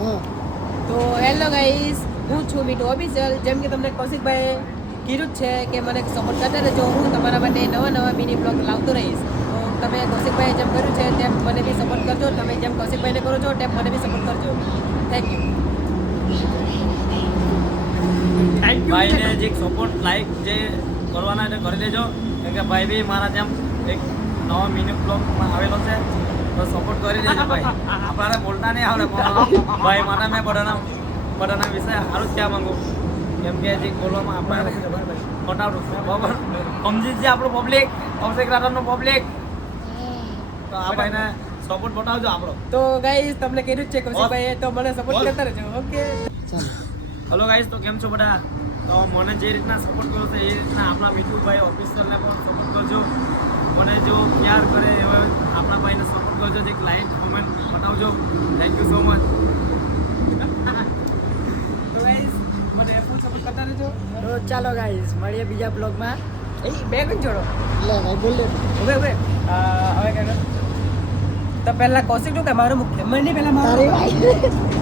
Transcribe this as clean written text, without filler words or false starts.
હા તો hello guys, હું છું મીઠુ ઓફિશિયલ. જેમ કે તમને કૌશિકભાઈ કીધું જ છે કે મને સપોર્ટ કરતા રહેજો. હું તમારા માટે નવા મિની બ્લોગ લાવતો રહીશ. તો તમે કૌશિકભાઈએ જેમ કર્યું છે તેમ મને બી સપોર્ટ કરજો. તમે જેમ કૌશિકભાઈને કરો છો તેમ મને બી સપોર્ટ કરજો. Thank you. ભાઈને જે સપોર્ટ લાઈક જે કરવાના છે કરી દેજો, કેમ કે ભાઈ બી મારા જેમ એક નવા મિની બ્લોગમાં આવેલો છે, તો સપોર્ટ કરી દેજો ભાઈ. આપણાને બોલતા નહીં આવડે પણ ભાઈ માટે મેં બધાના વિશે સારું જ કહેવા માંગુ, કેમ કે જે બોલવામાં આપણે ખોટાવડું બરાબર સમજી જ છે આપણું પબ્લિક, કૌશિક રાઠોડનું પબ્લિક. તો આ ભાઈને સપોર્ટ બતાવજો આપણો. તો ગાઈસ, તમને કીધું જ છે કૌશિકભાઈએ, તો મને સપોર્ટ કરતા રહેજો. ઓકે, ચાલો હલો ગાઈસ, તો કેમ છો બધા? તો મને જે રીતના સપોર્ટ કર્યો છે એ રીતના આપણા મીઠુભાઈ ઓફિશિયલને પણ સપોર્ટ કરજો. મને જો પ્યાર કરે એવા આપણા ભાઈને સપોર્ટ કરજો. એક લાઈક કોમેન્ટ બતાવજો. Thank you so much. તો ગાઈસ, મને ફૂલ સપોર્ટ કરતા રહેજો. તો ચાલો ગાઈસ, મળીએ બીજા બ્લોગમાં. એ બે ગુણ જોડો. લે ભાઈ બોલ લે હવે હવે હવે તો પહેલા કૌશિક નું કે મારું મુખ્ય મને પહેલા તારી મારું ભાઈ